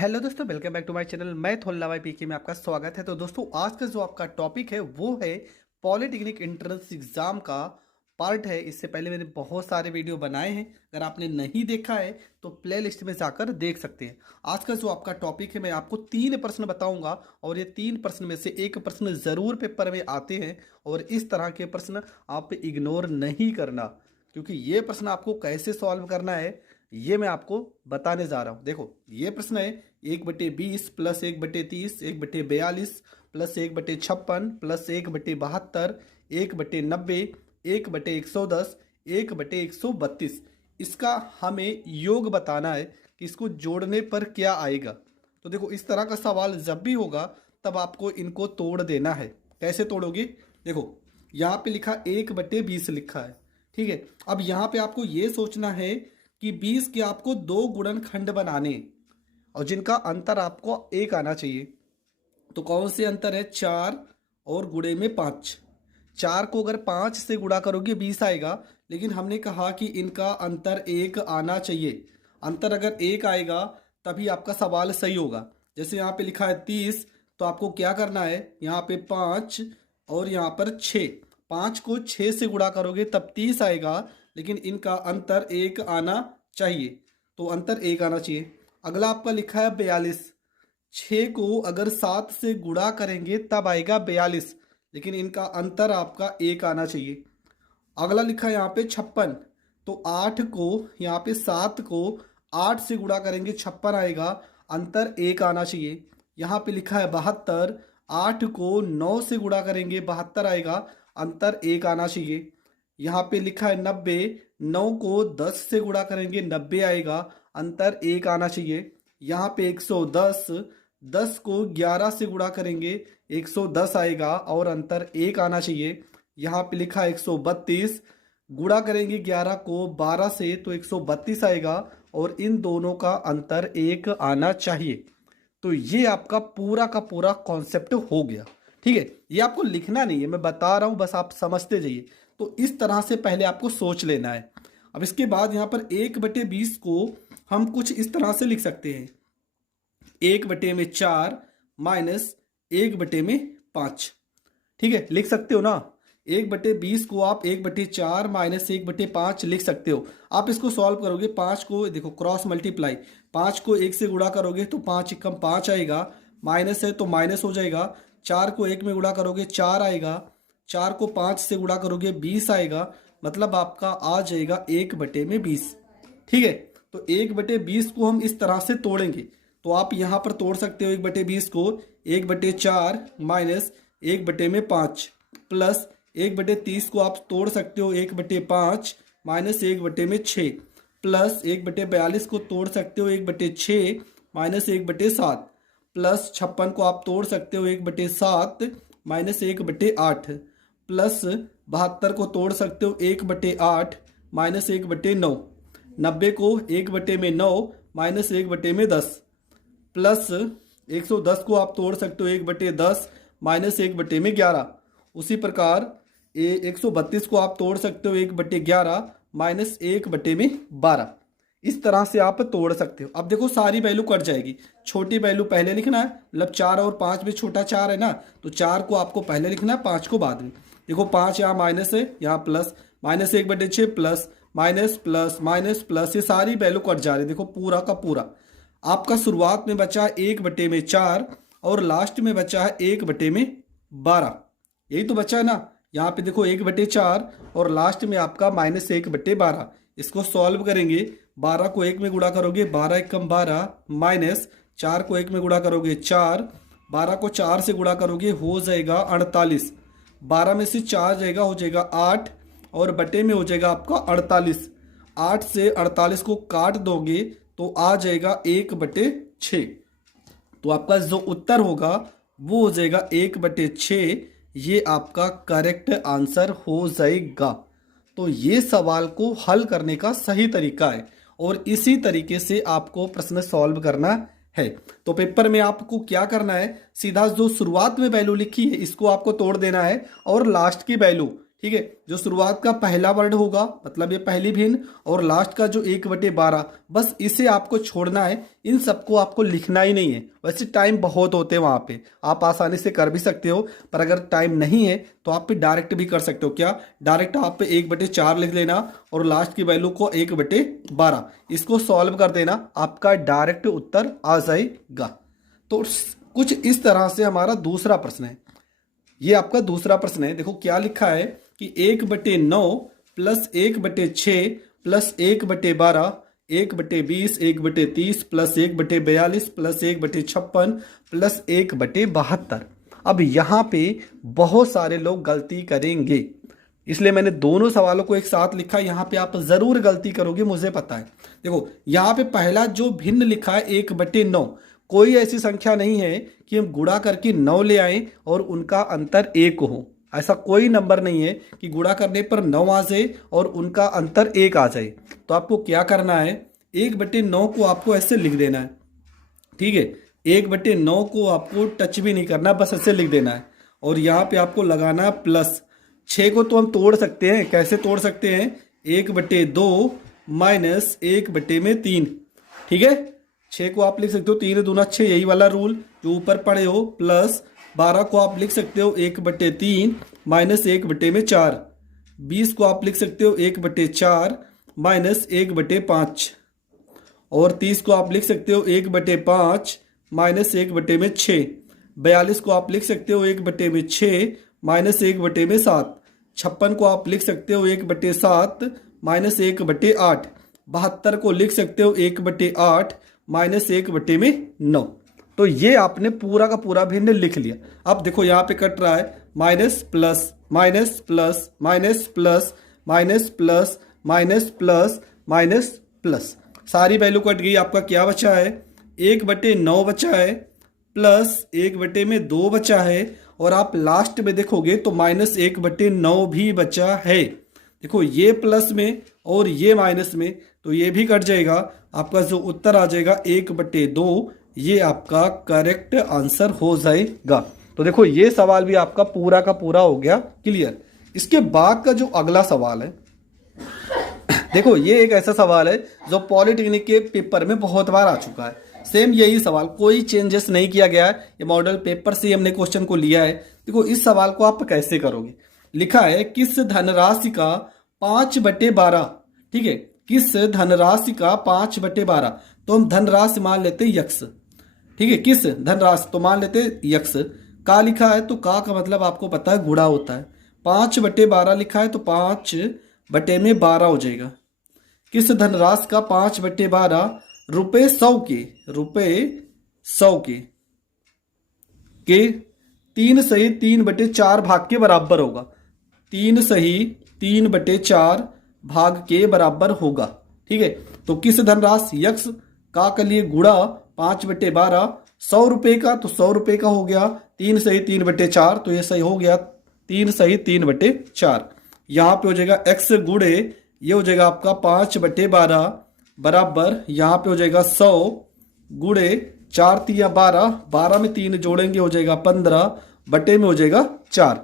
Hello दोस्तों, welcome back to my channel. मैं थोल्ला भाई पीके में आपका स्वागत है। तो दोस्तों, आज का जो आपका टॉपिक है वो है पॉलिटेक्निक एंट्रेंस एग्जाम का पार्ट है। इससे पहले मैंने बहुत सारे वीडियो बनाए हैं, अगर आपने नहीं देखा है तो प्ले लिस्ट में जाकर देख सकते हैं। आज का जो आपका टॉपिक है, मैं आपको 3 प्रश्न बताऊंगा और ये 3 प्रश्न में से एक प्रश्न ज़रूर पेपर में आते हैं और इस तरह के प्रश्न आप इग्नोर नहीं करना, क्योंकि ये प्रश्न आपको कैसे सॉल्व करना है ये मैं आपको बताने जा रहा हूँ। देखो, ये प्रश्न है 1/20 प्लस 1/30 1/42 प्लस 1/56 प्लस 1/72 1/90 1/110 1/132। इसका हमें योग बताना है कि इसको जोड़ने पर क्या आएगा। तो देखो, इस तरह का सवाल जब भी होगा तब आपको इनको तोड़ देना है। कैसे तोड़ोगे? देखो, यहाँ पे लिखा 1/20 लिखा है, ठीक है। अब यहाँ पे आपको ये सोचना है कि 20 के आपको 2 गुणनखंड बनाने और जिनका अंतर आपको 1 आना चाहिए। तो कौन से अंतर है? 4 और गुणे में 5। 4 को अगर 5 से गुणा करोगे 20 आएगा, लेकिन हमने कहा कि इनका अंतर 1 आना चाहिए। अंतर अगर 1 आएगा तभी आपका सवाल सही होगा। जैसे यहाँ पे लिखा है 30, तो आपको क्या करना है? यहाँ पे 5 और यहाँ पर 6। 5 को 6 से गुणा करोगे तब 30 आएगा, लेकिन इनका अंतर 1 आना चाहिए। तो अंतर 1 आना चाहिए। अगला आपका लिखा है 42। 6 को अगर 7 से गुणा करेंगे तब आएगा 42, लेकिन इनका अंतर आपका 1 आना चाहिए। अगला लिखा है यहाँ पे 56। तो 8 को यहाँ पे 7 को 8 से गुणा करेंगे 56 आएगा, अंतर 1 आना चाहिए। यहाँ पे लिखा है 72। 8 को 9 से गुणा करेंगे 72 आएगा, अंतर 1 आना चाहिए। यहाँ पे लिखा है 90। 9 को 10 से गुणा करेंगे 90 आएगा, अंतर 1 आना चाहिए। यहाँ पे 110। 10 को 11 से गुणा करेंगे 110 आएगा और अंतर 1 आना चाहिए। यहाँ पे लिखा है 132। गुणा करेंगे 11 को 12 से तो 132 आएगा और इन दोनों का अंतर 1 आना चाहिए। तो ये आपका पूरा का पूरा कॉन्सेप्ट हो गया, ठीक है। ये आपको लिखना नहीं है, मैं बता रहा हूँ, बस आप समझते जाइए। तो इस तरह से पहले आपको सोच लेना है। अब इसके बाद यहाँ पर 1/20 को हम कुछ इस तरह से लिख सकते हैं। 1/4 माइनस 1/5, ठीक है, लिख सकते हो ना। 1/20 को आप 1/4 माइनस 1/5 लिख सकते हो। आप इसको सॉल्व करोगे, 5 को देखो क्रॉस मल्टीप्लाई, 5 को 1 से गुणा करोगे तो 5 एकम 5 आएगा, माइनस है तो माइनस हो जाएगा। 4 को 1 में गुणा करोगे 4 आएगा, 4 को 5 से गुणा करोगे 20 आएगा, मतलब आपका आ जाएगा 1/20, ठीक है। तो 1/20 को हम इस तरह से तोड़ेंगे। तो आप यहाँ पर तोड़ सकते हो 1/20 को 1/4 माइनस 1/5 प्लस 1/30 को आप तोड़ सकते हो 1/5 माइनस 1/6 प्लस 1/42 को तोड़ सकते हो 1/6 माइनस 1/7 प्लस 56 को आप तोड़ सकते हो 1/7 माइनस 1/8 प्लस 72 को तोड़ सकते हो 1/8 माइनस 1/9। 90 को 1/9 माइनस 1/10 प्लस 110 को आप तोड़ सकते हो 1/10 माइनस 1/11। उसी प्रकार 132 को आप तोड़ सकते हो 1/11 माइनस 1/12। इस तरह से आप तोड़ सकते हो। अब देखो, सारी वैल्यू कट जाएगी। छोटी वैल्यू पहले लिखना है, मतलब 4 और 5 में छोटा 4 है ना, तो 4 को आपको पहले लिखना है, 5 को बाद में। देखो, 5 यहाँ माइनस है, यहाँ plus, minus 1/6 plus minus plus minus plus, ये सारी वैल्यू कट जा रही है। देखो, पूरा का पूरा आपका शुरुआत में बचा है 1/4 और लास्ट में बचा है 1/12। यही तो बचा है ना। यहाँ पे देखो 1/4 और लास्ट में आपका माइनस 1/12। इसको सॉल्व करेंगे, 12 को 1 में गुणा करोगे 12 एकम 12 माइनस 4 को 1 में गुणा करोगे 4, 12 को 4 से गुणा करोगे हो जाएगा 48। 12 में से 4 जाएगा, हो जाएगा 8 और बटे में हो जाएगा आपका 48। 8 से 48 को काट दोगे तो आ जाएगा 1/6। तो आपका जो उत्तर होगा वो हो जाएगा 1/6। ये आपका करेक्ट आंसर हो जाएगा। तो ये सवाल को हल करने का सही तरीका है और इसी तरीके से आपको प्रश्न सॉल्व करना है। तो पेपर में आपको क्या करना है, सीधा जो शुरुआत में वैल्यू लिखी है इसको आपको तोड़ देना है और लास्ट की वैल्यू, ठीक है। जो शुरुआत का पहला वर्ड होगा मतलब ये पहली भिन्न, और लास्ट का जो 1/12, बस इसे आपको छोड़ना है, इन सबको आपको लिखना ही नहीं है। वैसे टाइम बहुत होते हैं वहाँ पे, आप आसानी से कर भी सकते हो, पर अगर टाइम नहीं है तो आप पे डायरेक्ट भी कर सकते हो। क्या, डायरेक्ट आप पे 1/4 लिख लेना और लास्ट की वैल्यू को 1/12, इसको सॉल्व कर देना, आपका डायरेक्ट उत्तर आ जाएगा। तो कुछ इस तरह से हमारा दूसरा प्रश्न है। ये आपका दूसरा प्रश्न है। देखो क्या लिखा है कि 1/9 plus 1/6 plus 1/12 1/20 1/30 plus 1/42 plus 1/56 plus 1/72। अब यहाँ पे बहुत सारे लोग गलती करेंगे, इसलिए मैंने दोनों सवालों को एक साथ लिखा। यहाँ पे आप जरूर गलती करोगे, मुझे पता है। देखो यहाँ पे पहला जो भिन्न लिखा है 1/9, कोई ऐसी संख्या नहीं है कि हम गुणा करके 9 ले आए और उनका अंतर 1 हो। ऐसा कोई नंबर नहीं है कि गुणा करने पर 9 आ जाए और उनका अंतर 1 आ जाए। तो आपको क्या करना है, 1/9 को आपको ऐसे लिख देना है, ठीक है। 1/9 को आपको टच भी नहीं करना, बस ऐसे लिख देना है। और यहाँ पे आपको लगाना है प्लस। 6 को तो हम तोड़ सकते हैं, कैसे तोड़ सकते हैं, 1/2 माइनस 1/3, ठीक है। 6 को आप लिख सकते हो 3 दूना 6, यही वाला रूल जो ऊपर पढ़े हो, प्लस 12 को आप लिख सकते हो 1/3 माइनस 1/4, 20 को आप लिख सकते हो 1/4 माइनस 1/5, और 30 को आप लिख सकते हो 1/5 माइनस 1/6, 42 को आप लिख सकते हो 1/6 माइनस 1/7, 56 को आप लिख सकते हो 1/7 माइनस 1/8, 72 को लिख सकते हो 1/8 माइनस 1/9। तो ये आपने पूरा का पूरा भिन्न लिख लिया। अब देखो यहाँ पे कट रहा है minus plus minus plus minus plus minus plus minus plus minus plus, सारी वैल्यू कट गई। आपका क्या बचा है, 1/9 बचा है, प्लस 1/2 बचा है, और आप लास्ट में देखोगे तो माइनस 1/9 भी बचा है। देखो ये प्लस में और ये माइनस में, तो ये भी कट जाएगा। आपका जो उत्तर आ जाएगा 1/2, ये आपका करेक्ट आंसर हो जाएगा। तो देखो ये सवाल भी आपका पूरा का पूरा हो गया क्लियर। इसके बाद का जो अगला सवाल है, देखो ये एक ऐसा सवाल है जो पॉलिटेक्निक के पेपर में बहुत बार आ चुका है। सेम यही सवाल, कोई चेंजेस नहीं किया गया है, ये मॉडल पेपर से हमने क्वेश्चन को लिया है। देखो इस सवाल को आप कैसे करोगे, लिखा है किस धनराशि का 5/12, ठीक है, किस धनराशि का 5/12, तो हम धनराशि मान लेते हैं यक्स, ठीक है। किस धनराशि तो मान लेते हैं यक्स, का लिखा है तो का मतलब आपको पता है गुणा होता है। 5/12 लिखा है तो 5/12 हो जाएगा। किस धनराशि का 5/12 रुपये 100 के, रुपये 100 के 3 सही 3/4 भाग के बराबर होगा। 3 सही 3/4 भाग के बराबर होगा, ठीक है। तो किस धनराशि यक्स का के लिए गुणा 5/12, 100 रुपये का तो 100 रुपये का हो गया, 3 सही 3/4, तो ये सही हो गया 3 सही 3/4। यहाँ पे हो जाएगा x गुणे, ये हो जाएगा आपका 5/12 बराबर, यहाँ पे हो जाएगा 100 गुणे 4 3 12, 12 में 3 जोड़ेंगे हो जाएगा 15 बटे में हो जाएगा 4।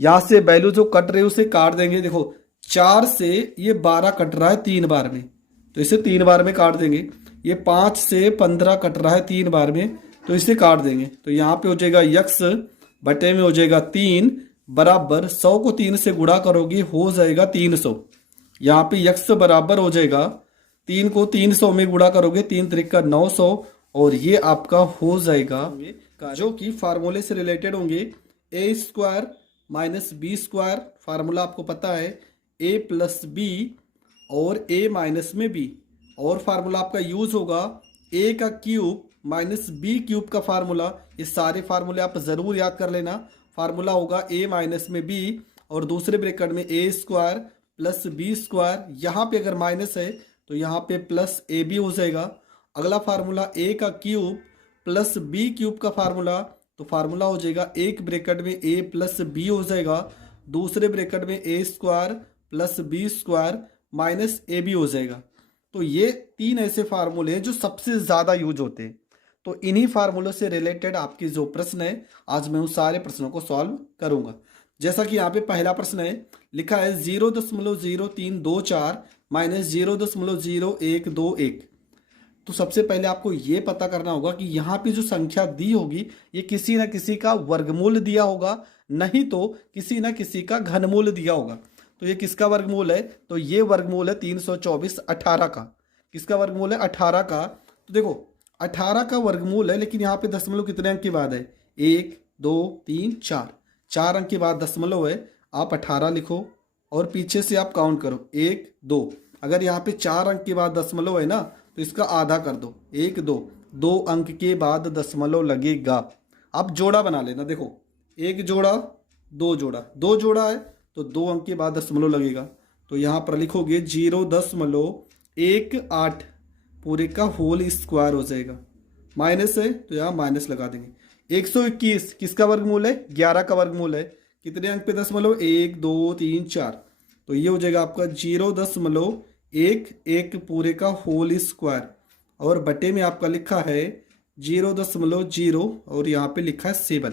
यहाँ से वैल्यू जो कट रही है उसे काट देंगे। देखो 4 से ये 12 कट रहा है 3 बार में, तो इसे 3 बार में काट देंगे। ये 5 से 15 कट रहा है 3 बार में, तो इसे काट देंगे। तो यहाँ पे हो जाएगा यक्स बटे में हो जाएगा 3 बराबर 100 को 3 से गुणा करोगे हो जाएगा 300। यहाँ पे यक्स बराबर हो जाएगा 3 को 300 में गुणा करोगे 3 त्रिका 900, और ये आपका हो जाएगा जो कि फार्मूले से रिलेटेड होंगे। a² माइनस b², फार्मूला आपको पता है a प्लस बी और a माइनस में b, और फार्मूला आपका यूज होगा a का क्यूब माइनस बी क्यूब का फार्मूला। ये सारे फार्मूले आप जरूर याद कर लेना। फार्मूला होगा a माइनस में b और दूसरे ब्रैकेट में a² प्लस b²। यहाँ पे अगर माइनस है तो यहाँ पे प्लस ए बी हो जाएगा। अगला फार्मूला a का क्यूब प्लस बी क्यूब का फार्मूला, तो फार्मूला हो जाएगा एक ब्रैकेट में a प्लस बी हो जाएगा, दूसरे ब्रैकेट में a² plus b² minus A B हो जाएगा। तो ये 3 ऐसे फार्मूले हैं जो सबसे ज़्यादा यूज होते हैं। तो इन्हीं फार्मूलों से रिलेटेड आपके जो प्रश्न है आज मैं उन सारे प्रश्नों को सॉल्व करूंगा। जैसा कि यहाँ पे पहला प्रश्न है, लिखा है 0.0324 माइनस 0.0121। तो सबसे पहले आपको ये पता करना होगा कि यहाँ पे जो संख्या दी होगी ये किसी न किसी का वर्गमूल दिया होगा, नहीं तो किसी न किसी का घनमूल दिया होगा। तो ये किसका वर्गमूल है? तो ये वर्गमूल है 324 18 का। किसका वर्गमूल है? 18 का। तो देखो 18 का वर्गमूल है, लेकिन यहाँ पे दशमलव कितने अंक के बाद है? 1 2 3 4, 4 अंक के बाद दशमलव है। आप 18 लिखो और पीछे से आप काउंट करो 1 2। अगर यहाँ पे 4 अंक के बाद दशमलव है ना, तो इसका आधा कर दो 1 2, 2 अंक के बाद दशमलव लगेगा। आप जोड़ा बना लेना, देखो 1 जोड़ा 2 जोड़ा, 2 जोड़ा है तो 2 अंक के बाद दशमलव लगेगा। तो यहाँ पर लिखोगे 0.18 पूरे का होल स्क्वायर हो जाएगा। माइनस है तो यहाँ माइनस लगा देंगे। 121 किसका वर्गमूल है? 11 का वर्गमूल है। कितने अंक पे दशमलव? 1 2 3 4। तो ये हो जाएगा आपका 0.11 पूरे का होल स्क्वायर, और बटे में आपका लिखा है 0.0 और यहाँ पे लिखा है 7।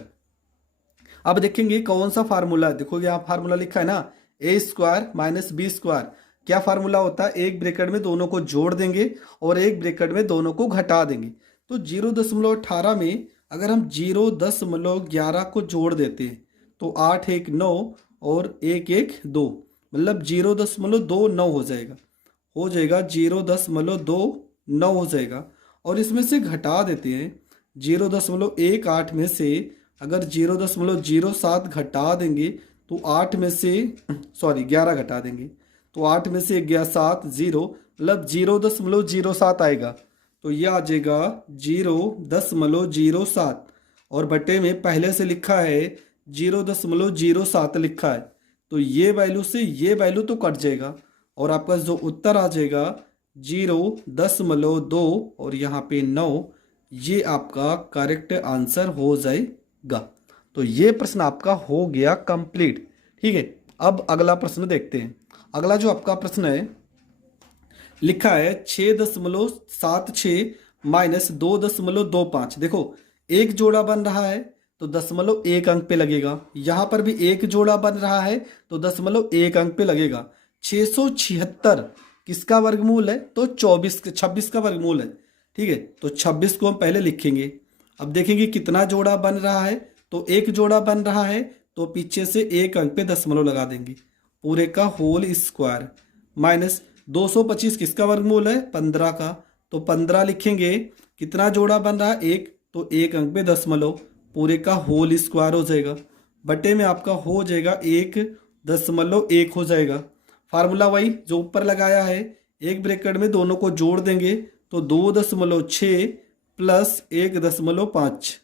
अब देखेंगे कौन सा फार्मूला है। देखो यहाँ फार्मूला लिखा है ना, ए स्क्वायर माइनस बी स्क्वायर। क्या फार्मूला होता है? एक ब्रैकेट में दोनों को जोड़ देंगे और एक ब्रैकेट में दोनों को घटा देंगे। तो 0.18 में अगर हम 0.11 को जोड़ देते हैं तो 8 1 9 और 1 1 2, मतलब 0.29 हो जाएगा। 0.29 हो जाएगा। और इसमें से घटा देते हैं 0.18 में से अगर 0.07 घटा देंगे तो 8 में से 11 घटा देंगे तो 8 में से 7 0, मतलब 0.07 आएगा। तो ये आ जाएगा 0.07, और बटे में पहले से लिखा है 0.07 लिखा है। तो ये वैल्यू से ये वैल्यू तो कट जाएगा और आपका जो उत्तर आ जाएगा 0.2 और यहाँ पे 9। ये आपका करेक्ट आंसर हो जाएगा। तो ये प्रश्न आपका हो गया कंप्लीट। ठीक है, अब अगला प्रश्न देखते हैं। अगला जो आपका प्रश्न है, लिखा है 6.76 माइनस 2.25। देखो एक जोड़ा बन रहा है तो 0.1 अंक पे लगेगा। यहाँ पर भी एक जोड़ा बन रहा है तो 0.1 अंक पे लगेगा। 676 किसका वर्गमूल है? तो 26 का वर्गमूल है। ठीक है, तो 26 को हम पहले लिखेंगे। अब देखेंगे कितना जोड़ा बन रहा है, तो एक जोड़ा बन रहा है तो पीछे से 1 अंक पे दशमलव लगा देंगे, पूरे का होल स्क्वायर। माइनस 225 किसका वर्गमूल है? 15 का, तो 15 लिखेंगे। कितना जोड़ा बन रहा है? 1, तो 1 अंक पे दशमलव, पूरे का होल स्क्वायर हो जाएगा। बटे में आपका हो जाएगा 1.1 हो जाएगा। फार्मूला वही जो ऊपर लगाया है, एक ब्रैकेट में दोनों को जोड़ देंगे तो 2.6 प्लस 1.5,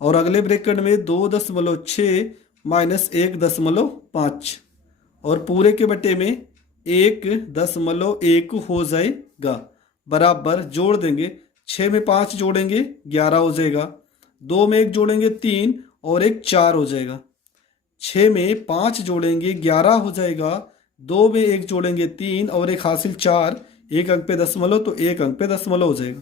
और अगले ब्रैकेट में 2.6 माइनस 1.5, और पूरे के बटे में 1.1 हो जाएगा। बराबर जोड़ देंगे, 6 में 5 जोड़ेंगे 11 हो जाएगा, 2 में 1 जोड़ेंगे 3 और 1 4 हो जाएगा। 6 में 5 जोड़ेंगे 11 हो जाएगा, 2 में 1 जोड़ेंगे 3 और 1 हासिल 4, 1 अंक पे दशमलव तो 1 अंक पे दशमलव हो जाएगा।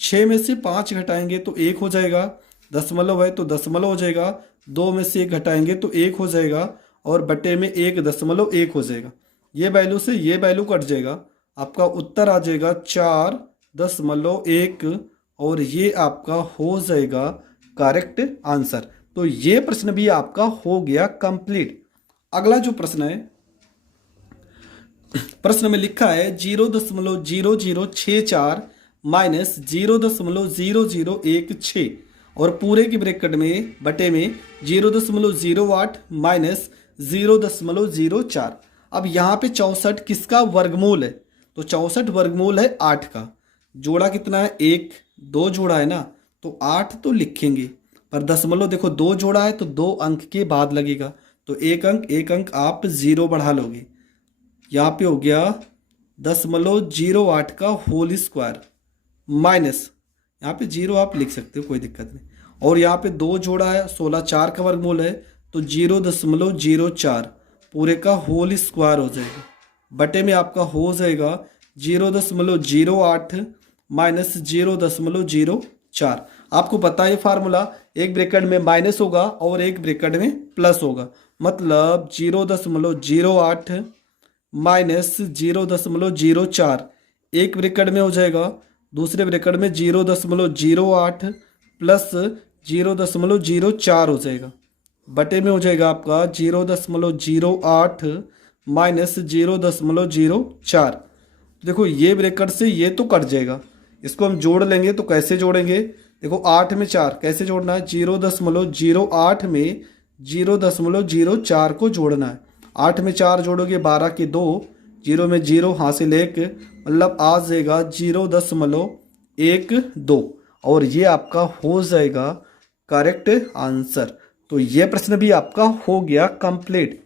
6 में से 5 घटाएंगे तो 1 हो जाएगा, दशमलव है तो दशमलव हो जाएगा। 2 में से 1 घटाएंगे तो 1 हो जाएगा, और बटे में 1.1 हो जाएगा। ये वैल्यू से ये वैल्यू कट जाएगा, आपका उत्तर आ जाएगा 4.1, और ये आपका हो जाएगा करेक्ट आंसर। तो ये प्रश्न भी आपका हो गया कंप्लीट। अगला जो प्रश्न है, प्रश्न में लिखा है 0.0064 माइनस 0.0016, और पूरे की ब्रैकेट में बटे में 0.08 माइनस 0.04। अब यहाँ पे 64 किसका वर्गमूल है? तो 64 वर्गमूल है 8 का। जोड़ा कितना है? 1 2 जोड़ा है ना, तो 8 तो लिखेंगे, पर दशमलव देखो 2 जोड़ा है तो 2 अंक के बाद लगेगा, तो 1 अंक आप 0 बढ़ा लोगे। यहाँ पे हो गया 0.08 का होल स्क्वायर, माइनस यहाँ पे 0 आप लिख सकते हो, कोई दिक्कत नहीं। और यहाँ पे 2 जोड़ा है, 16 4 का वर्गमूल है तो 0.04 पूरे का होल स्क्वायर हो जाएगा। बटे में आपका हो जाएगा 0.08 माइनस 0.04। 4। आपको पता है ये फार्मूला, एक ब्रैकेट में माइनस होगा और एक ब्रैकेट में प्लस होगा, मतलब 0.08 माइनस 0.04 एक ब्रैकेट में हो जाएगा, दूसरे ब्रैकेट में 0.08 प्लस 0.04 हो जाएगा, बटे में हो जाएगा आपका 0.08 माइनस 0.04। देखो ये ब्रैकेट से ये तो कट जाएगा, इसको हम जोड़ लेंगे तो कैसे जोड़ेंगे, देखो 8 में 4 कैसे जोड़ना है, 0.08 में 0.04 को जोड़ना है। 8 में 4 जोड़ोगे 12 के 2, 0 में 0 हासिल 1, मतलब आ जाएगा 0.12 और ये आपका हो जाएगा करेक्ट आंसर। तो ये प्रश्न भी आपका हो गया कंप्लीट।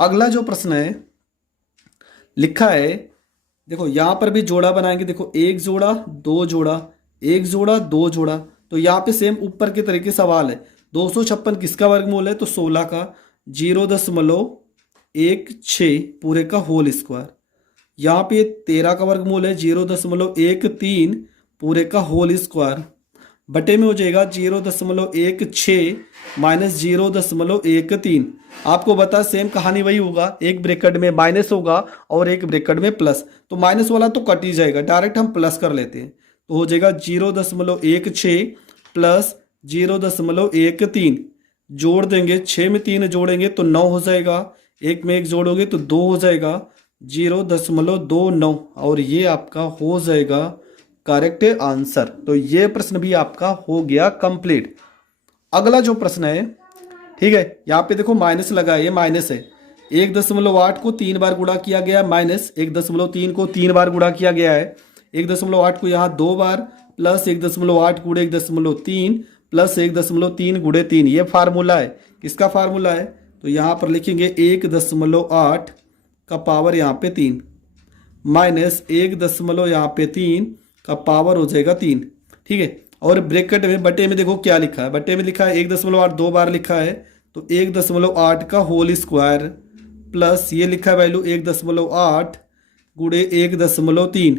अगला जो प्रश्न है लिखा है, देखो यहाँ पर भी जोड़ा बनाएंगे, देखो एक जोड़ा दो जोड़ा, एक जोड़ा दो जोड़ा, तो यहाँ पे सेम ऊपर के तरीके सवाल है। 256 किसका वर्गमूल है, तो 16 का, 0.16 पूरे का होल स्क्वायर। यहाँ पे 13 का वर्गमूल है 0.13 पूरे का होल स्क्वायर, बटे में हो जाएगा 0.16 माइनस 0.13। आपको बता सेम कहानी वही होगा, एक ब्रैकेट में माइनस होगा और एक ब्रैकेट में प्लस, तो माइनस वाला तो कट ही जाएगा, डायरेक्ट हम प्लस कर लेते हैं, तो हो जाएगा 0.16 प्लस 0.13, जोड़ देंगे 6 में 3 जोड़ेंगे तो 9 हो जाएगा, एक में एक जोड़ोगे तो 2 हो जाएगा, 0.29 और ये आपका हो जाएगा करेक्ट आंसर। तो ये प्रश्न भी आपका हो गया कंप्लीट। अगला जो प्रश्न है, ठीक है, यहाँ पे देखो माइनस लगा है, ये माइनस है, 1.8 को 3 बार गुणा किया गया है, माइनस 1.3 को 3 बार गुणा किया गया है, 1.8 को यहाँ 2 बार, प्लस 1.8 गुणे 1.3 प्लस 1.3 गुणे 3, ये फार्मूला है। किसका फार्मूला है, तो यहाँ पर लिखेंगे 1.8 का पावर यहाँ पे 3 माइनस 1 यहाँ पे 3 का पावर हो जाएगा 3, ठीक है। और ब्रैकेट में बटे में देखो क्या लिखा है, बटे में लिखा है 1.8 2 बार लिखा है, तो 1.8 का होल स्क्वायर प्लस ये लिखा है वैल्यू 1.8 गुणे 1.3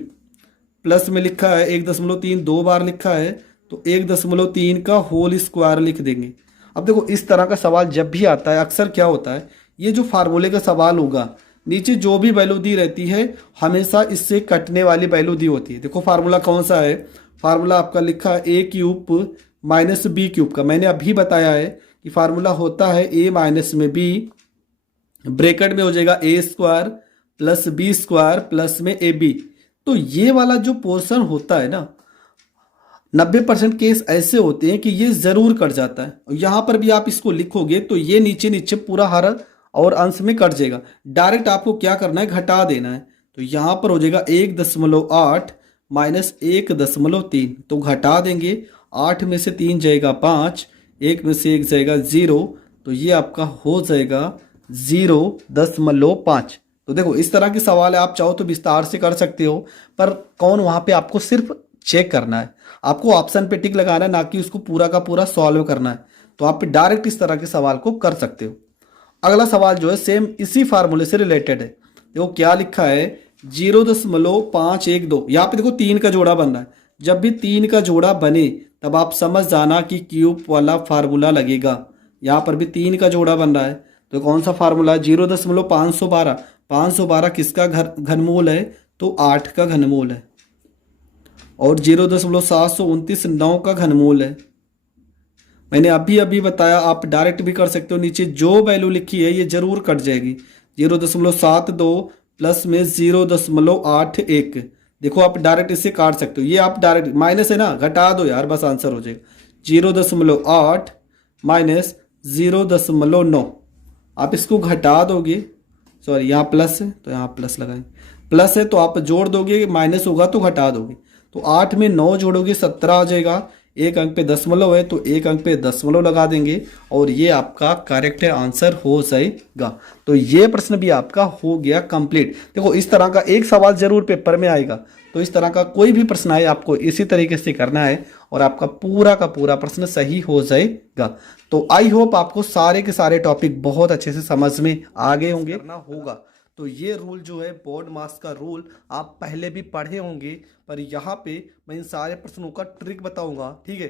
प्लस में लिखा है 1.3 2 बार लिखा है, तो 1.3 का होल स्क्वायर लिख देंगे। अब देखो इस तरह का सवाल जब भी आता है अक्सर क्या होता है, ये जो फार्मूले का सवाल होगा नीचे जो भी वैल्यू दी रहती है हमेशा इससे कटने वाली वैल्यू दी होती है। देखो फार्मूला कौन सा है, फार्मूला आपका लिखा है a cube minus b cube का, मैंने अभी बताया है कि फार्मूला होता है ए माइनस में बी, ब्रैकेट में हो जाएगा a square plus b square plus में ए बी। तो ये वाला जो पोर्शन होता है ना, 90% केस ऐसे होते हैं कि ये जरूर कट जाता है, और यहाँ पर भी आप इसको लिखोगे तो ये नीचे नीचे पूरा हर और अंश में कट जाएगा, डायरेक्ट आपको क्या करना है घटा देना है, तो यहाँ पर हो जाएगा 1.8 माइनस 1.3, तो घटा देंगे, 8 में से 3 जाएगा 5, 1 में से 1 जाएगा 0, तो ये आपका हो जाएगा 0.5। तो देखो इस तरह के सवाल है, आप चाहो तो विस्तार से कर सकते हो, पर कौन वहाँ पे आपको सिर्फ चेक करना है, आपको ऑप्शन पे टिक लगाना है, ना कि उसको पूरा का पूरा सॉल्व करना है। तो आप डायरेक्ट इस तरह के सवाल को कर सकते हो। अगला सवाल जो है सेम इसी फार्मूले से रिलेटेड है, देखो क्या लिखा है 0.512, यहाँ पे देखो 3 का जोड़ा बन रहा है, जब भी 3 का जोड़ा बने तब आप समझ जाना कि क्यूब वाला फार्मूला लगेगा। यहाँ पर भी 3 का जोड़ा बन रहा है, तो कौन सा फार्मूला है 0.512, 512 किसका घनमूल है, तो 8 का घनमूल है, और 0.729 9 का घनमूल है। मैंने अभी अभी बताया, आप डायरेक्ट भी कर सकते हो, नीचे जो वैल्यू लिखी है ये जरूर कट जाएगी, 0.72 प्लस में 0.81, देखो आप डायरेक्ट इससे काट सकते हो, ये आप डायरेक्ट माइनस है ना, घटा दो यार बस आंसर हो जाएगा 0.8 माइनस 0.9, आप इसको घटा दोगे, सॉरी यहाँ प्लस है तो यहाँ प्लस लगाएंगे, प्लस है तो आप जोड़ दोगे, माइनस होगा तो घटा दोगे, तो 8 में 9 जोड़ोगे 17 आ जाएगा, एक अंक पे दशमलव है तो एक अंक पे दशमलव लगा देंगे, और ये आपका करेक्ट आंसर हो जाएगा। तो ये प्रश्न भी आपका हो गया कंप्लीट। देखो इस तरह का एक सवाल जरूर पेपर में आएगा, तो इस तरह का कोई भी प्रश्न आए आपको इसी तरीके से करना है और आपका पूरा का पूरा प्रश्न सही हो जाएगा। तो आई होप आपको सारे के सारे टॉपिक बहुत अच्छे से समझ में आ गए होंगे, करना होगा। तो ये रूल जो है बोर्ड मास का रूल आप पहले भी पढ़े होंगे, पर यहाँ पे मैं इन सारे प्रश्नों का ट्रिक बताऊंगा। ठीक है,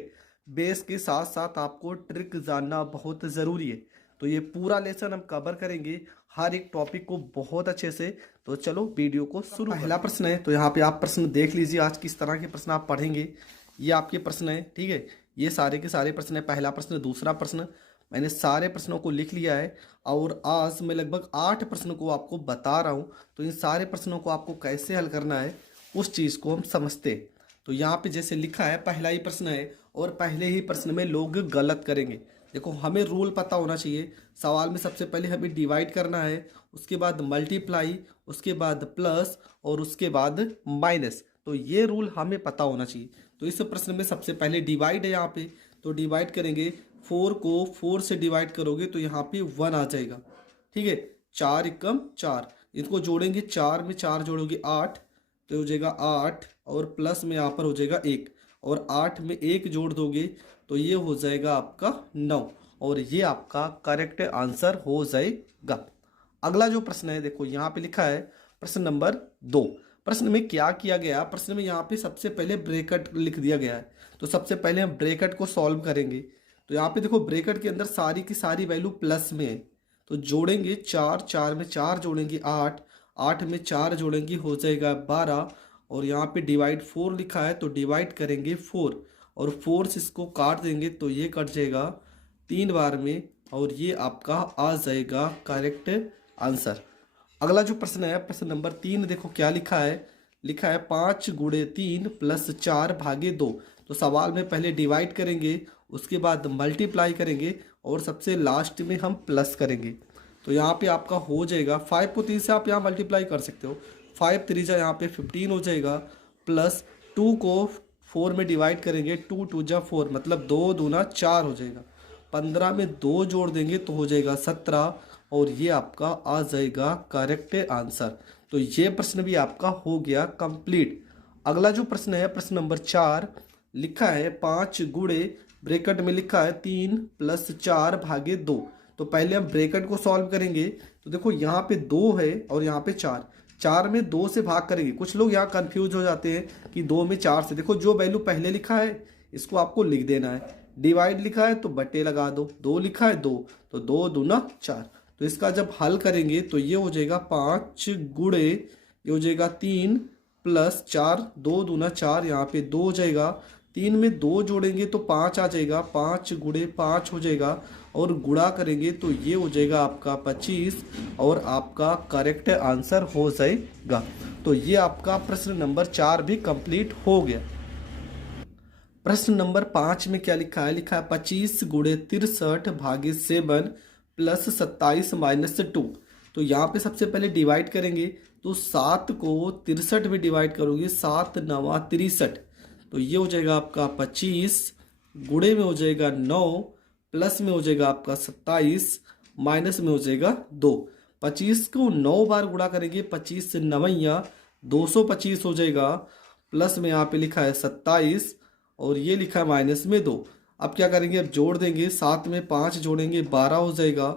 बेस के साथ साथ आपको ट्रिक जानना बहुत ज़रूरी है। तो ये पूरा लेसन हम कवर करेंगे, हर एक टॉपिक को बहुत अच्छे से। तो चलो वीडियो को शुरू। पहला प्रश्न है, तो यहाँ पे आप प्रश्न देख लीजिए, आज किस तरह के प्रश्न आप पढ़ेंगे। ये आपके प्रश्न है, ठीक है, ये सारे के सारे प्रश्न है। पहला प्रश्न, दूसरा प्रश्न, मैंने सारे प्रश्नों को लिख लिया है और आज मैं लगभग 8 प्रश्न को आपको बता रहा हूँ। तो इन सारे प्रश्नों को आपको कैसे हल करना है उस चीज़ को हम समझते हैं। तो यहाँ पे जैसे लिखा है, पहला ही प्रश्न है और पहले ही प्रश्न में लोग गलत करेंगे। देखो, हमें रूल पता होना चाहिए। सवाल में सबसे पहले हमें डिवाइड करना है, उसके बाद मल्टीप्लाई, उसके बाद प्लस और उसके बाद माइनस। तो ये रूल हमें पता होना चाहिए। तो इस प्रश्न में सबसे पहले डिवाइड है यहाँ पे, तो डिवाइड करेंगे। 4 को 4 से डिवाइड करोगे तो यहाँ पे 1 आ जाएगा। ठीक है, 4 एकम 4, इसको जोड़ेंगे, 4 में 4 जोड़ोगे 8, तो हो जाएगा 8 और प्लस में यहाँ पर हो जाएगा 1 और 8 में 1 जोड़ दोगे तो ये हो जाएगा आपका 9 और ये आपका करेक्ट आंसर हो जाएगा। अगला जो प्रश्न है, देखो यहाँ पे लिखा है प्रश्न नंबर 2। प्रश्न में क्या किया गया, प्रश्न में यहाँ पे सबसे पहले ब्रैकेट लिख दिया गया है। तो सबसे पहले हम ब्रैकेट को सॉल्व करेंगे। तो यहाँ पे देखो, ब्रैकेट के अंदर सारी की सारी वैल्यू प्लस में है, तो जोड़ेंगे 4, 4 में 4 जोड़ेंगे 8, 8 में 4 जोड़ेंगे हो जाएगा 12 और यहाँ पे डिवाइड 4 लिखा है तो डिवाइड करेंगे 4 और 4 से इसको काट देंगे तो ये कट जाएगा 3 बार में और ये आपका आ जाएगा करेक्ट आंसर। अगला जो प्रश्न है, प्रश्न नंबर 3, देखो क्या लिखा है, लिखा है 5 गुणे 3 प्लस 4 भागे 2। तो सवाल में पहले डिवाइड करेंगे, उसके बाद मल्टीप्लाई करेंगे और सबसे लास्ट में हम प्लस करेंगे। तो यहाँ पे आपका हो जाएगा 5 को 3 से आप यहाँ मल्टीप्लाई कर सकते हो, 5 3 जा यहाँ पे 15 हो जाएगा, प्लस 2 को 4 में डिवाइड करेंगे, 2 2 जा 4 मतलब 2 दूना 4 हो जाएगा, 15 में 2 जोड़ देंगे तो हो जाएगा 17 और ये आपका आ जाएगा करेक्ट आंसर। तो ये प्रश्न भी आपका हो गया कंप्लीट। अगला जो प्रश्न है, प्रश्न नंबर 4, लिखा है 5 गुणे, ब्रैकेट में लिखा है 3 प्लस 4 भागे 2। तो पहले हम ब्रैकेट को सॉल्व करेंगे। तो देखो यहाँ पे 2 है और यहाँ पे 4, 4 में 2 से भाग करेंगे। कुछ लोग यहाँ कंफ्यूज हो जाते हैं कि 2 में 4 से, देखो जो वैल्यू पहले लिखा है इसको आपको लिख देना है, डिवाइड लिखा है तो बटे लगा दो, 2 लिखा है 2 तो 2 दूना 4। तो इसका जब हल करेंगे तो ये हो जाएगा 5 गुणे, ये हो जाएगा 3 प्लस 4, 2 दूना 4, यहाँ पे 2 हो जाएगा, 3 में 2 जोड़ेंगे तो 5 आ जाएगा, 5 गुणे 5 हो जाएगा और गुणा करेंगे तो ये हो जाएगा आपका 25 और आपका करेक्ट आंसर हो जाएगा। तो ये आपका प्रश्न नंबर 4 भी कंप्लीट हो गया। प्रश्न नंबर 5 में क्या लिखा है, लिखा है 25 गुणे 63 भागे 7 प्लस 27 माइनस 2। तो यहाँ पे सबसे पहले डिवाइड करेंगे, तो 7 को 63 में डिवाइड करोगे, 7 9 63, तो ये हो जाएगा आपका 25, गुणे में हो जाएगा 9, प्लस में हो जाएगा आपका 27, माइनस में हो जाएगा 2। 25 को 9 बार गुणा करेंगे, 25 से 9 225 हो जाएगा, प्लस में यहाँ पे लिखा है 27 और ये लिखा है माइनस में 2। अब क्या करेंगे, अब जोड़ देंगे, 7 में 5 जोड़ेंगे 12 हो जाएगा,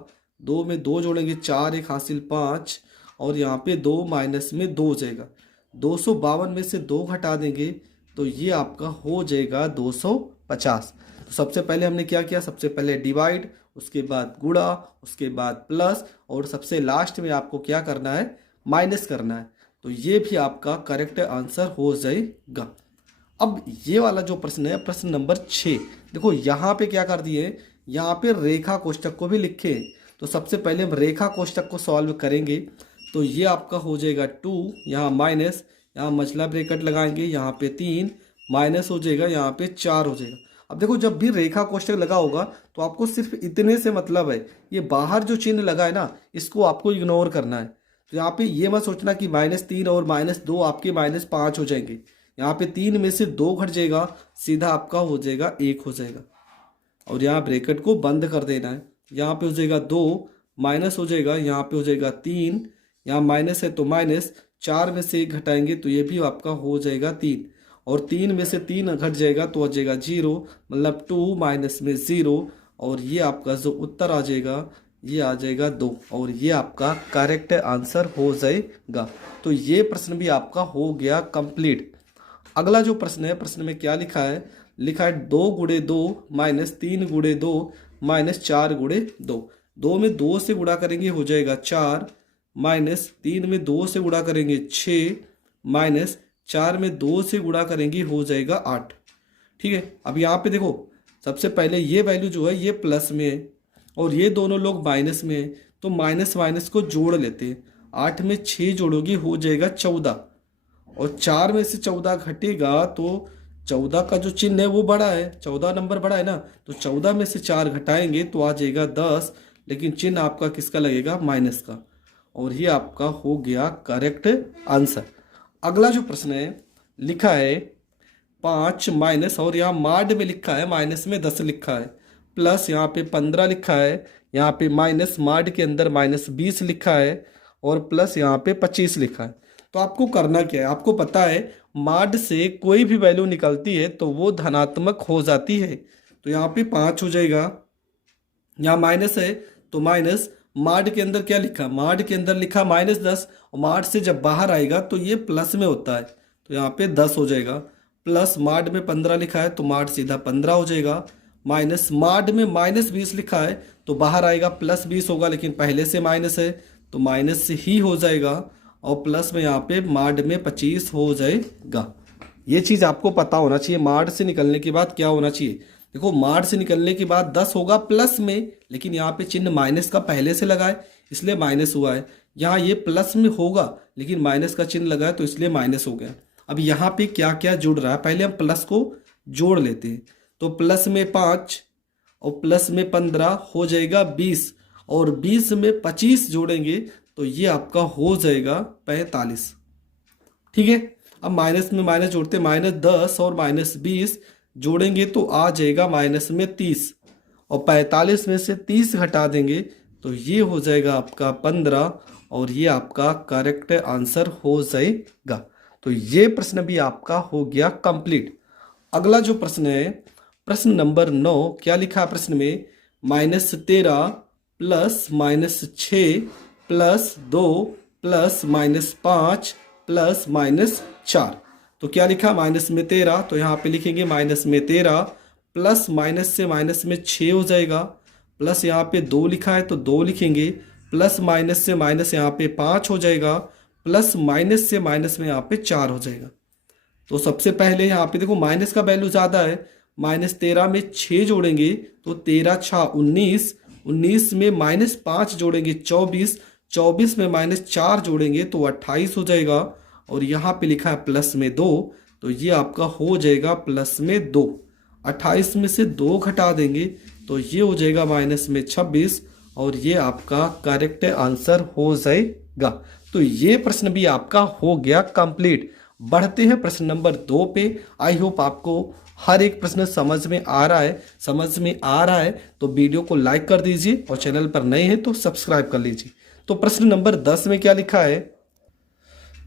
2 में 2 जोड़ेंगे 4 1 हासिल 5 और यहाँ पे 2 माइनस में 2 हो जाएगा, 252 में से 2 घटा देंगे तो ये आपका हो जाएगा 250। तो सबसे पहले हमने क्या किया, सबसे पहले डिवाइड, उसके बाद गुणा, उसके बाद प्लस और सबसे लास्ट में आपको क्या करना है, माइनस करना है। तो ये भी आपका करेक्ट आंसर हो जाएगा। अब ये वाला जो प्रश्न है, प्रश्न नंबर 6, देखो यहाँ पे क्या कर दिए, यहाँ पे रेखा कोष्ठक को भी लिखे। तो सबसे पहले हम रेखा कोष्ठक को सॉल्व करेंगे। तो ये आपका हो जाएगा 2, यहाँ माइनस, यहाँ मझला ब्रैकेट लगाएंगे, यहाँ पे 3 माइनस हो जाएगा, यहाँ पे 4 हो जाएगा। अब देखो, जब भी रेखा कोष्ठक लगा होगा तो आपको सिर्फ इतने से मतलब है, ये बाहर जो चिन्ह लगा है ना इसको आपको इग्नोर करना है। तो यहाँ पे ये मत सोचना कि -3 और -2 आपके -5 हो जाएंगे, यहाँ पे 3 में से 2 घट जाएगा, सीधा आपका हो जाएगा 1 हो जाएगा और यहाँ ब्रैकेट को बंद कर देना है। यहाँ पे हो जाएगा 2 माइनस हो जाएगा, यहाँ पे हो जाएगा 3, यहाँ माइनस है तो माइनस, 4 में से 1 घटाएंगे तो ये भी आपका हो जाएगा 3 और 3 में से 3 घट जाएगा तो हो जाएगा 0, मतलब 2 माइनस में 0 और ये आपका जो उत्तर आ जाएगा ये आ जाएगा 2 और ये आपका करेक्ट आंसर हो जाएगा। तो ये प्रश्न भी आपका हो गया कंप्लीट। अगला जो प्रश्न है, प्रश्न में क्या लिखा है, लिखा है 2 गुणे 2 माइनस 3 गुणे 2 माइनस 4 गुणे 2। 2 में 2 से गुणा करेंगे हो जाएगा 4, माइनस 3 में 2 से गुणा करेंगे 6, माइनस 4 में 2 से गुणा करेंगे हो जाएगा 8। ठीक है, अब यहाँ पे देखो सबसे पहले ये वैल्यू जो है ये प्लस में है और ये दोनों लोग माइनस में है, तो माइनस माइनस को जोड़ लेते हैं। 8 में 6 जोड़ोगे हो जाएगा 14 और 4 में से 14 घटेगा तो 14 का जो चिन्ह है वो बड़ा है, 14 नंबर बड़ा है ना, तो 14 में से 4 घटाएंगे तो आ जाएगा 10, लेकिन चिन्ह आपका किसका लगेगा, माइनस का। और ये आपका हो गया करेक्ट आंसर। अगला जो प्रश्न है लिखा है 5 माइनस, और यहाँ माड में लिखा है माइनस में 10 लिखा है, प्लस यहाँ पे 15 लिखा है, यहाँ पे माइनस माड के अंदर माइनस 20 लिखा है और प्लस यहाँ पे 25 लिखा है। तो आपको करना क्या है, आपको पता है माड से कोई भी वैल्यू निकलती है तो वो धनात्मक हो जाती है। तो यहाँ पे 5 हो जाएगा, यहाँ माइनस है तो माइनस, माड के अंदर क्या लिखा, माड के अंदर लिखा माइनस 10 और माड से जब बाहर आएगा तो ये प्लस में होता है, तो यहाँ पे 10 हो जाएगा, प्लस माड में 15 लिखा है तो माड सीधा 15 हो जाएगा, माइनस माड में माइनस 20 लिखा है तो बाहर आएगा प्लस 20 होगा, लेकिन पहले से माइनस है तो माइनस से ही हो जाएगा, और प्लस में यहाँ पे माड में 25 हो जाएगा। ये चीज़ आपको पता होना चाहिए, माड से निकलने के बाद क्या होना चाहिए। देखो माड से निकलने के बाद 10 होगा प्लस में, लेकिन यहाँ पे चिन्ह माइनस का पहले से लगा है इसलिए माइनस हुआ है। यहाँ ये प्लस में होगा लेकिन माइनस का चिन्ह लगा है तो इसलिए माइनस हो गया। अब यहाँ पे क्या क्या जुड़ रहा है, पहले हम प्लस को जोड़ लेते हैं। तो प्लस में 5 और प्लस में 15 हो जाएगा 20 और 20 में 25 जोड़ेंगे तो ये आपका हो जाएगा 45। ठीक है, अब माइनस में माइनस जोड़ते, माइनस 10 और माइनस 20 जोड़ेंगे तो आ जाएगा माइनस में 30 और 45 में से 30 घटा देंगे तो ये हो जाएगा आपका 15 और ये आपका करेक्ट आंसर हो जाएगा। तो ये प्रश्न भी आपका हो गया कंप्लीट। अगला जो प्रश्न है, प्रश्न नंबर 9, क्या लिखा है प्रश्न में, -13 प्लस -6 प्लस 2 प्लस -5 प्लस -4। तो क्या लिखा, माइनस में 13, तो यहाँ पे लिखेंगे माइनस में 13, प्लस माइनस से माइनस में 6 हो जाएगा, प्लस यहाँ पे 2 लिखा है तो 2 लिखेंगे, प्लस माइनस से माइनस यहाँ पे 5 हो जाएगा, प्लस माइनस से माइनस में यहाँ पे 4 हो जाएगा। तो सबसे पहले यहाँ पे देखो माइनस का वैल्यू ज़्यादा है, -13 में 6 जोड़ेंगे तो 13 6 19, 19 में -5 जोड़ेंगे 24, 24 में -4 जोड़ेंगे तो 28 हो जाएगा, और यहाँ पे लिखा है प्लस में 2 तो ये आपका हो जाएगा प्लस में 2। 28 में से 2 घटा देंगे तो ये हो जाएगा माइनस में 26 और ये आपका करेक्ट आंसर हो जाएगा। तो ये प्रश्न भी आपका हो गया कंप्लीट। बढ़ते हैं प्रश्न नंबर 2 पे। आई होप आपको हर एक प्रश्न समझ में आ रहा है तो वीडियो को लाइक कर दीजिए और चैनल पर नए हैं तो सब्सक्राइब कर लीजिए। तो प्रश्न नंबर 10 में क्या लिखा है,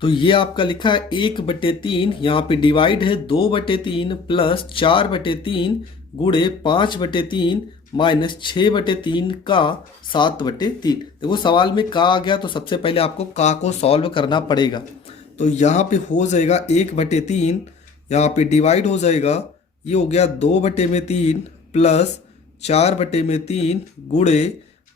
तो ये आपका लिखा है 1/3, यहाँ पे डिवाइड है 2/3 प्लस 4/3 गुणे 5/3 माइनस 6/3 का 7/3। देखो सवाल में का आ गया तो सबसे पहले आपको का को सॉल्व करना पड़ेगा। तो यहाँ पे हो जाएगा 1/3, यहाँ पे डिवाइड हो जाएगा, ये हो गया 2/3 प्लस 4/3 गुणे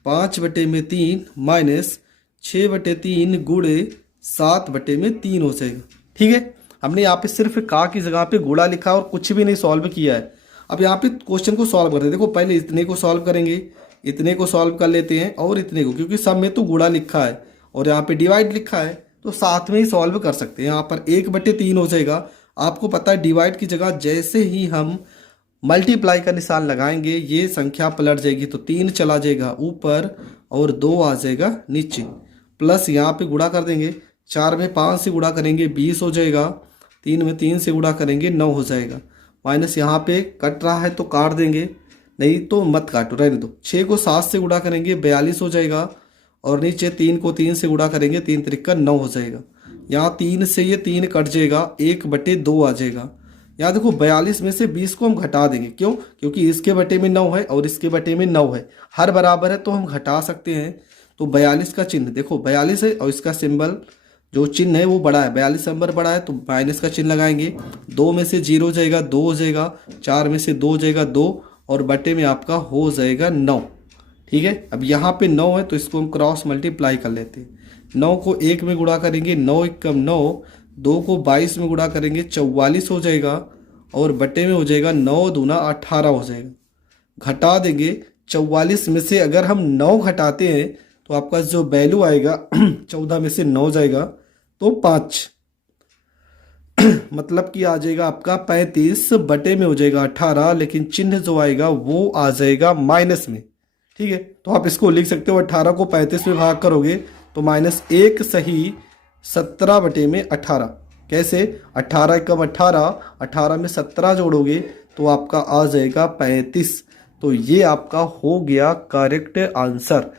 5/3 माइनस 6/3 गुणे 7/3 हो जाएगा। ठीक है, हमने यहाँ पे सिर्फ का की जगह पे गुणा लिखा और कुछ भी नहीं सॉल्व किया है। अब यहाँ पे क्वेश्चन को सॉल्व करते हैं। देखो पहले इतने को सॉल्व करेंगे, इतने को सॉल्व कर लेते हैं और इतने को, क्योंकि सब में तो गुणा लिखा है और यहाँ पे डिवाइड लिखा है तो साथ में ही सॉल्व कर सकते हैं। यहाँ पर 1/3 हो जाएगा। आपको पता है डिवाइड की जगह जैसे ही हम मल्टीप्लाई का निशान लगाएंगे ये संख्या पलट जाएगी, तो 3 चला जाएगा ऊपर और 2 आ जाएगा नीचे, प्लस यहाँ पे गुणा कर देंगे, 4 में 5 से गुणा करेंगे 20 हो जाएगा, 3 में 3 से गुणा करेंगे 9 हो जाएगा, माइनस यहाँ पे कट रहा है तो काट देंगे, नहीं तो मत काटो रहने दो। 6 को 7 से गुणा करेंगे 42 हो जाएगा, और नीचे 3 को 3 से गुणा करेंगे 3 त्रिक 9 हो जाएगा। यहाँ 3 से ये 3 कट जाएगा, 1/2 आ जाएगा, यहाँ देखो 42 में से 20 को हम घटा देंगे, क्यों? क्योंकि इसके बटे में 9 है और इसके बटे में 9 है, हर बराबर है तो हम घटा सकते हैं। तो 42 का चिन्ह देखो 42 है और इसका सिंबल जो चिन्ह है वो बड़ा है, 42 नंबर बड़ा है तो माइनस का चिन्ह लगाएंगे। 2 में से 0 हो जाएगा 2 हो जाएगा, 4 में से 2 हो जाएगा 2 और बटे में आपका हो जाएगा 9। ठीक है, अब यहाँ पे 9 है तो इसको हम क्रॉस मल्टीप्लाई कर लेते हैं। 9 को 1 में गुणा करेंगे 9 1 कम 9, 2 को 22 में गुणा करेंगे 44 हो जाएगा और बटे में हो जाएगा 9 दूना 18 हो जाएगा। घटा देंगे 44 में से अगर हम 9 घटाते हैं तो आपका जो वैल्यू आएगा 14 में से 9 जाएगा तो 5 मतलब कि आ जाएगा आपका 35 बटे में हो जाएगा 18, लेकिन चिन्ह जो आएगा वो आ जाएगा माइनस में। ठीक है, तो आप इसको लिख सकते हो 18 को 35 में भाग करोगे तो -1 सही 17 बटे में 18। कैसे? 18 कम 18, 18 में 17 जोड़ोगे तो आपका आ जाएगा 35। तो ये आपका हो गया करेक्ट आंसर।